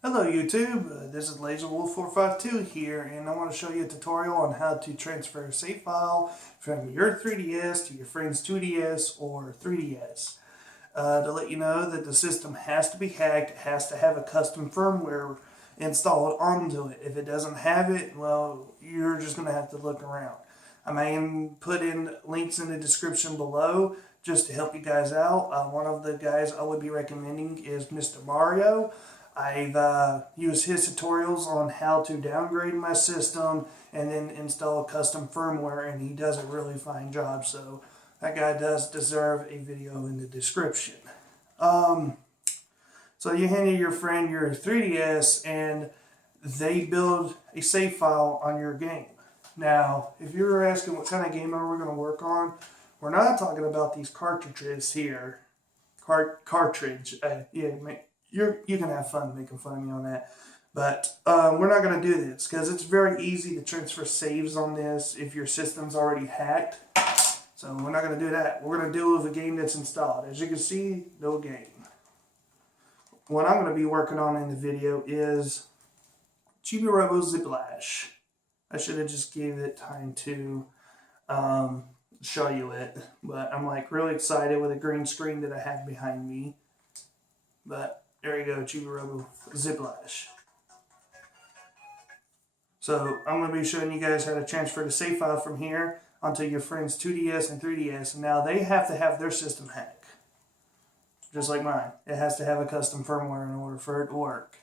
Hello YouTube, this is LaserWolf452 here, and I want to show you a tutorial on how to transfer a save file from your 3DS to your friend's 2DS or 3DS. To let you know that the system has to be hacked, it has to have a custom firmware installed onto it. If it doesn't have it, well, you're just going to have to look around. I may put in links in the description below just to help you guys out. One of the guys I would be recommending is Mr. Mario. I've used his tutorials on how to downgrade my system and then install custom firmware, and he does a really fine job, so that guy does deserve a video in the description. So you hand your friend your 3DS and they build a save file on your game. Now, if you're asking what kind of game are we going to work on, we're not talking about these cartridges here. Cartridge. You can have fun making fun of me on that. But we're not going to do this because it's very easy to transfer saves on this if your system's already hacked. So we're not going to do that. We're going to deal with a game that's installed. As you can see, no game. What I'm going to be working on in the video is Chibi-Robo Ziplash. I should have just gave it time to show you it. But I'm like really excited with the green screen that I have behind me. But there you go, Chibi-Robo Ziplash. So I'm going to be showing you guys how to transfer the save file from here onto your friend's 2DS and 3DS. And now they have to have their system hacked. Just like mine. It has to have a custom firmware in order for it to work.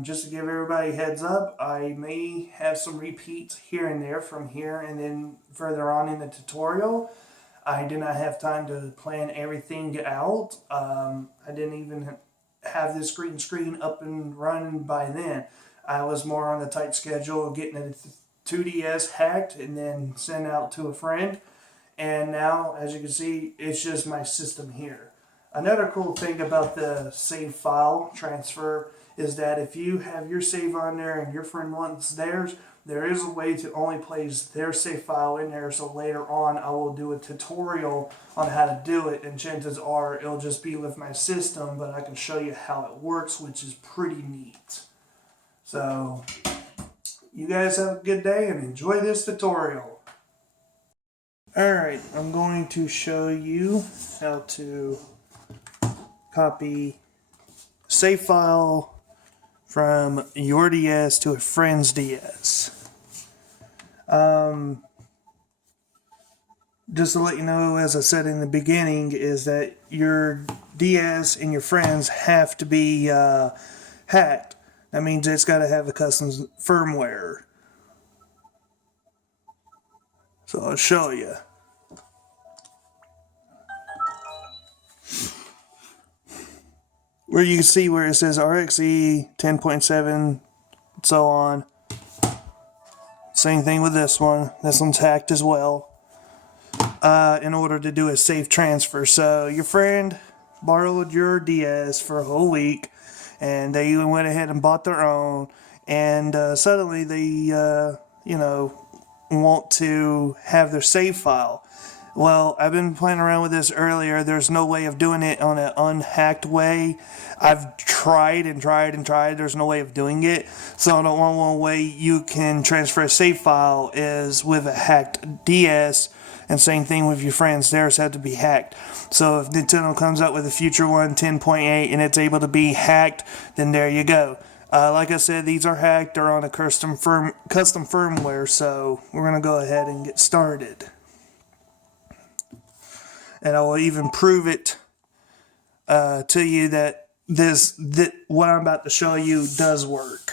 Just to give everybody a heads up, I may have some repeats here and there from here and then further on in the tutorial. I did not have time to plan everything out. I didn't even have this green screen up and running by then. I was more on the tight schedule of getting the 2DS hacked and then sent out to a friend. And now, as you can see, it's just my system here. Another cool thing about the save file transfer is that if you have your save on there and your friend wants theirs, there is a way to only place their save file in there, so later on I will do a tutorial on how to do it, and chances are it'll just be with my system, but I can show you how it works, which is pretty neat. So, you guys have a good day and enjoy this tutorial. Alright, I'm going to show you how to copy save file from your DS to a friend's DS. Just to let you know, as I said in the beginning, is that your DS and your friends have to be hacked. That means it's got to have a custom firmware. So I'll show you. Where you can see where it says RxE 10.7 and so on. Same thing with this one. This one's hacked as well. In order to do a safe transfer. So your friend borrowed your DS for a whole week, and they even went ahead and bought their own, and suddenly they want to have their save file. Well, I've been playing around with this earlier. There's no way of doing it on an unhacked way. I've tried and tried and tried. There's no way of doing it. So the one way you can transfer a save file is with a hacked DS. And same thing with your friends. Theirs had to be hacked. So if Nintendo comes out with a future one, 10.8, and it's able to be hacked, then there you go. Like I said, these are hacked. They're on a custom firmware. So we're going to go ahead and get started. And I will even prove it to you that what I'm about to show you does work.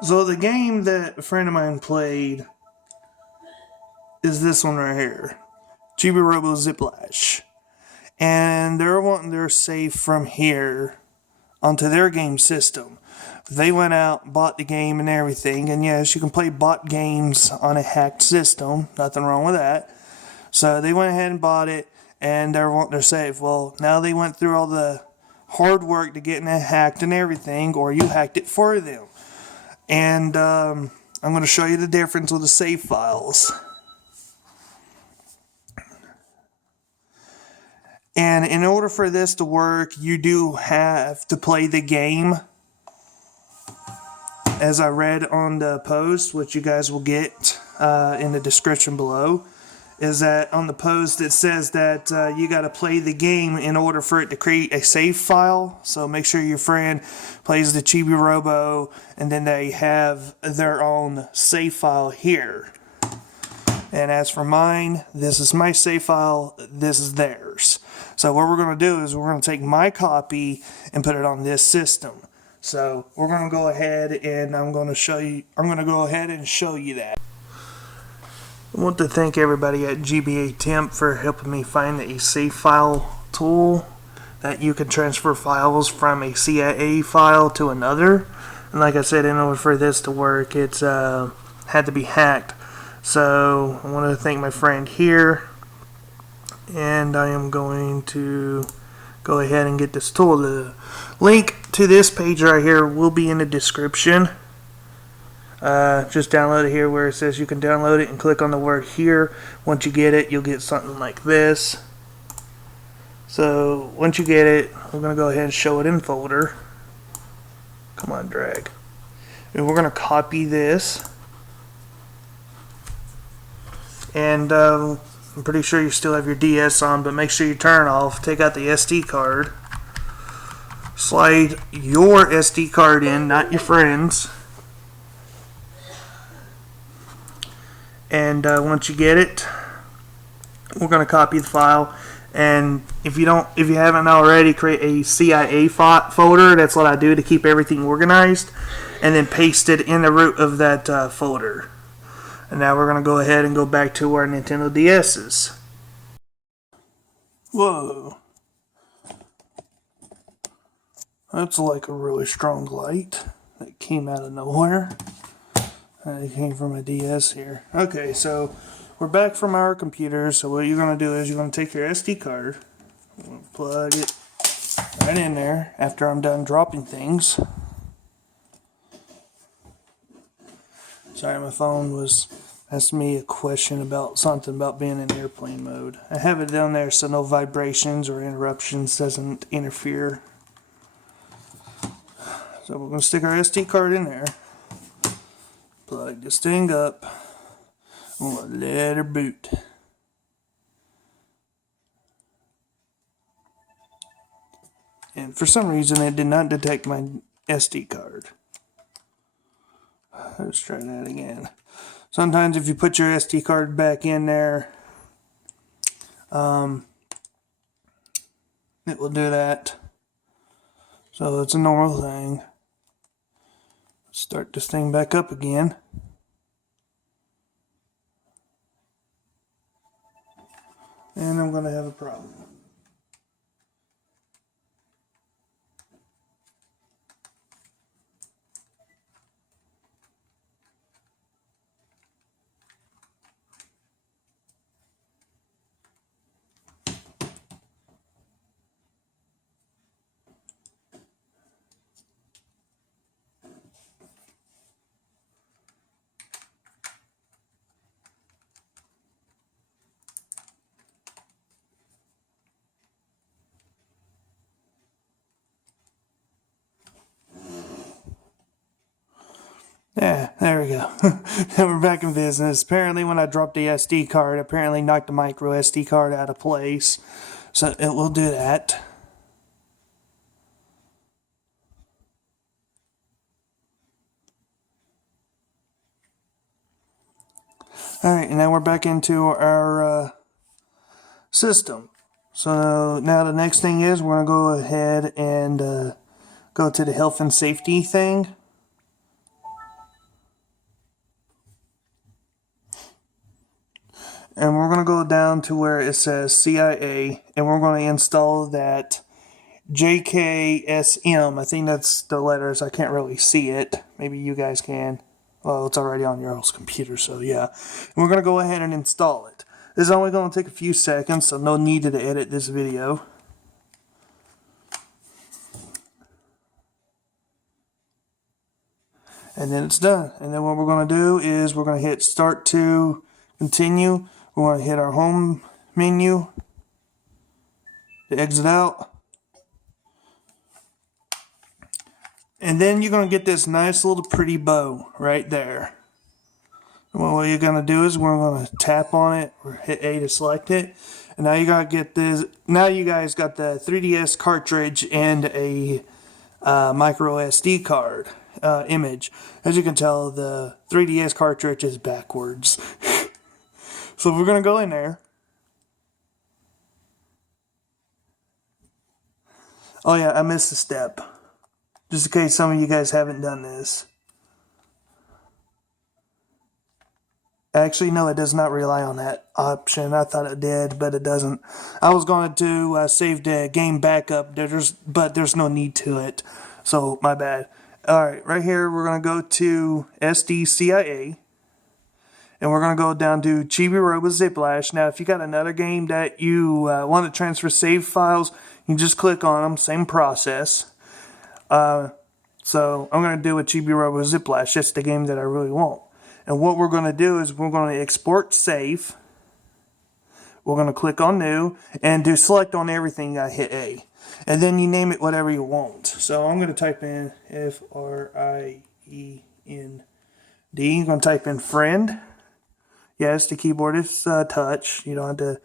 So the game that a friend of mine played is this one right here, Chibi-Robo Ziplash. And they're wanting their save from here onto their game system. They went out, bought the game and everything, and yes, you can play bot games on a hacked system, nothing wrong with that. So they went ahead and bought it, and they're wanting their save. Well, now they went through all the hard work to getting it hacked and everything, or you hacked it for them. And I'm going to show you the difference with the save files. And in order for this to work, you do have to play the game as I read on the post, which you guys will get in the description below. Is that on the post it says that you got to play the game in order for it to create a save file. So make sure your friend plays the Chibi Robo and then they have their own save file here. And as for mine, this is my save file, this is theirs. So what we're going to do is we're going to take my copy and put it on this system. So we're going to go ahead and I'm going to go ahead and show you that. I want to thank everybody at GBA Temp for helping me find a save file tool that you can transfer files from a CIA file to another. And like I said, in order for this to work, it's had to be hacked. So I want to thank my friend here, and I am going to go ahead and get this tool. The link to this page right here will be in the description. Just download it here where it says you can download it and click on the word here. Once you get it, you'll get something like this. So once you get it, we're going to go ahead and show it in folder. Come on, drag. And we're going to copy this. And I'm pretty sure you still have your DS on, but make sure you turn it off. Take out the SD card. Slide your SD card in, not your friend's. And once you get it, we're going to copy the file. And if you haven't already, create a CIA folder. That's what I do to keep everything organized, and then paste it in the root of that folder. And now we're going to go ahead and go back to our Nintendo DS's. Whoa. That's like a really strong light that came out of nowhere. It came from a DS here. Okay, so we're back from our computer. So what you're going to do is you're going to take your SD card, plug it right in there after I'm done dropping things. Sorry, my phone was asking me a question about something about being in airplane mode. I have it down there so no vibrations or interruptions doesn't interfere. So we're going to stick our SD card in there. Plug this thing up. I'm going to let her boot. And for some reason it did not detect my SD card. Let's try that again. Sometimes if you put your SD card back in there, it will do that. So it's a normal thing. Start this thing back up again. And I'm going to have a problem. Yeah, there we go. Now we're back in business. Apparently when I dropped the SD card, apparently knocked the micro SD card out of place. So it will do that. Alright, and now we're back into our system. So now the next thing is we're going to go ahead and go to the health and safety thing. And we're going to go down to where it says CIA, and we're going to install that JKSM. I think that's the letters. I can't really see it. Maybe you guys can. Well, it's already on your all's computer, so yeah. And we're going to go ahead and install it. This is only going to take a few seconds, so no need to edit this video. And then it's done. And then what we're going to do is we're going to hit start to continue. We're going to hit our home menu to exit out. And then you're going to get this nice little pretty bow right there. And what you're going to do is we're going to tap on it or hit A to select it. And now you got to get this. Now you guys got the 3DS cartridge and a micro SD card image. As you can tell, the 3DS cartridge is backwards. So we're going to go in there. Oh yeah, I missed a step. Just in case some of you guys haven't done this. Actually, no, it does not rely on that option. I thought it did, but it doesn't. I was going to save the game backup, but there's no need to it. So, my bad. Alright, right here, we're going to go to SDCIA. And we're going to go down to Chibi Robo Ziplash. Now, if you got another game that you want to transfer save files, you just click on them. Same process. So, I'm going to do a Chibi Robo Ziplash. That's the game that I really want. And what we're going to do is we're going to export save. We're going to click on new. And do select on everything, I hit A. And then you name it whatever you want. So I'm going to type in FRIEND. I'm going to type in friend. Yes, the keyboard is touch. You don't have to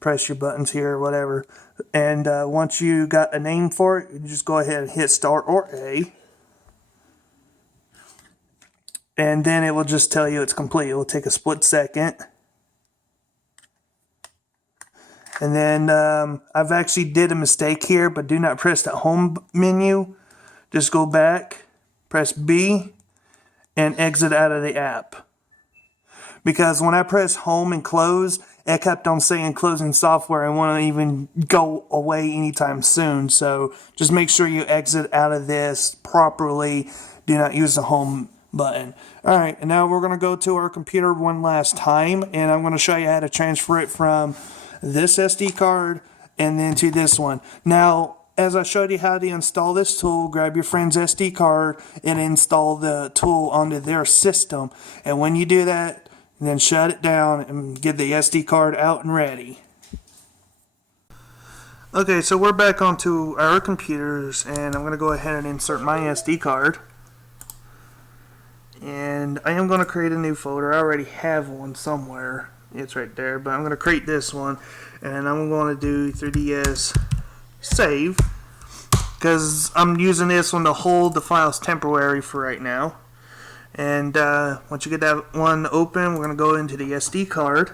press your buttons here or whatever. And once you got a name for it, you just go ahead and hit start or A. And then it will just tell you it's complete. It will take a split second. And then I've actually did a mistake here, but do not press the home menu. Just go back, press B, and exit out of the app. Because when I press home and close, it kept on saying closing software and won't even go away anytime soon. So just make sure you exit out of this properly. Do not use the home button. Alright, and now we're going to go to our computer one last time, and I'm going to show you how to transfer it from this SD card and then to this one. Now, as I showed you how to install this tool, grab your friend's SD card and install the tool onto their system. And when you do that, then shut it down and get the SD card out and ready. Okay, so we're back onto our computers, and I'm going to go ahead and insert my SD card. And I am going to create a new folder. I already have one somewhere. It's right there, but I'm going to create this one, and I'm going to do 3DS save, because I'm using this one to hold the files temporary for right now. And once you get that one open, we're going to go into the SD card,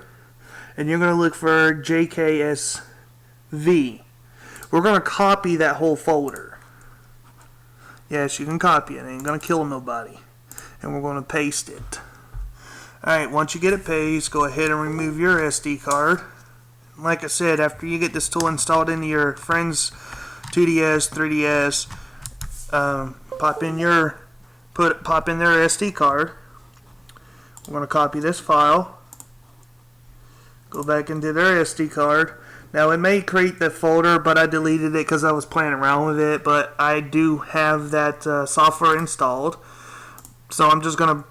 and you're going to look for JKSV. We're going to copy that whole folder. Yes, you can copy it. It ain't going to kill nobody. And we're going to paste it. Alright, once you get it pasted, go ahead and remove your SD card. Like I said, after you get this tool installed into your friend's 2DS, 3DS, pop in their SD card. We're going to copy this file. Go back into their SD card. Now it may create the folder, but I deleted it because I was playing around with it. But I do have that software installed. So I'm just going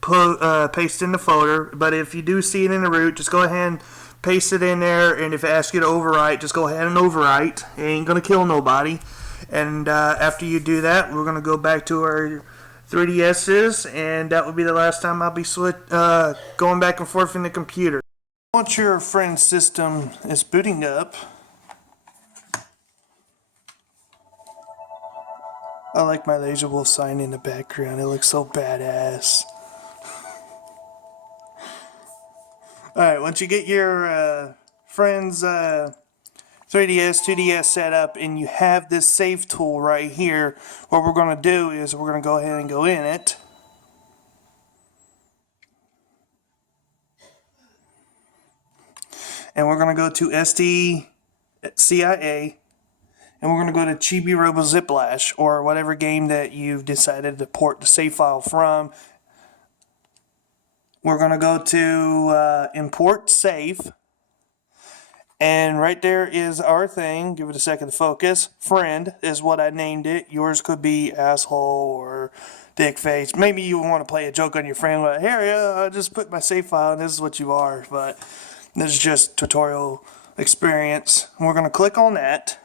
to paste in the folder. But if you do see it in the root, just go ahead and paste it in there. And if it asks you to overwrite, just go ahead and overwrite. It ain't going to kill nobody. And after you do that, we're going to go back to our 3DSs. And that will be the last time I'll be going back and forth in the computer. Once your friend's system is booting up, I like my laser wolf sign in the background. It looks so badass. Alright, once you get your friend's 3DS, 2DS set up and you have this save tool right here, what we're going to do is we're going to go ahead and go in it. And we're going to go to SDCIA. And we're going to go to Chibi Robo Ziplash, or whatever game that you've decided to port the save file from. we're going to go to import save. And right there is our thing. Give it a second to focus. Friend is what I named it. Yours could be asshole or dick face. Maybe you want to play a joke on your friend. Like, here, I just put my save file and this is what you are. But this is just tutorial experience. And we're going to click on that.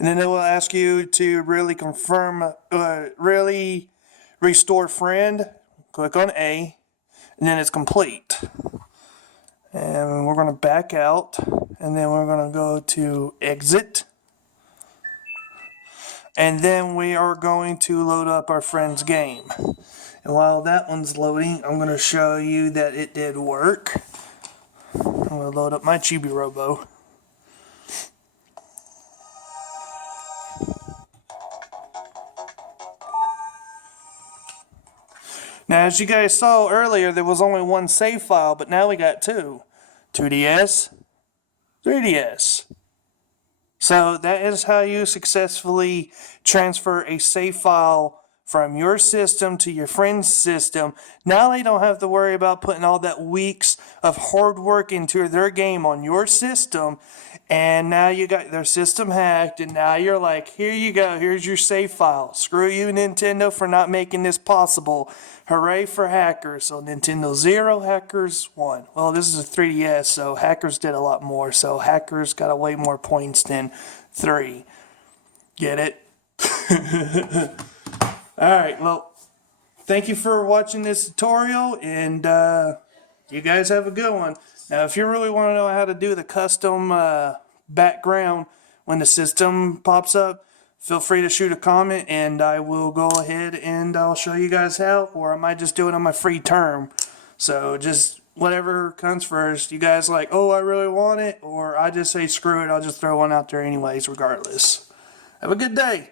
And then it will ask you to really confirm, really restore friend. Click on A. And then it's complete. And we're going to back out, and then we're going to go to exit. And then we are going to load up our friend's game. And while that one's loading, I'm going to show you that it did work. I'm going to load up my Chibi Robo. Now, as you guys saw earlier, there was only one save file, but now we got two. 2DS, 3DS. So that is how you successfully transfer a save file from your system to your friend's system. Now they don't have to worry about putting all that weeks of hard work into their game on your system. And now you got their system hacked, and now you're like, here you go, here's your save file. Screw you, Nintendo, for not making this possible. Hooray for hackers. So Nintendo 0, hackers 1. Well, this is a 3DS, so hackers did a lot more. So hackers got way more points than 3. Get it? Alright, well, thank you for watching this tutorial, and you guys have a good one. Now, if you really want to know how to do the custom background when the system pops up, feel free to shoot a comment, and I will go ahead and I'll show you guys how, or I might just do it on my free term. So just whatever comes first. You guys like, oh, I really want it, or I just say screw it, I'll just throw one out there anyways regardless. Have a good day.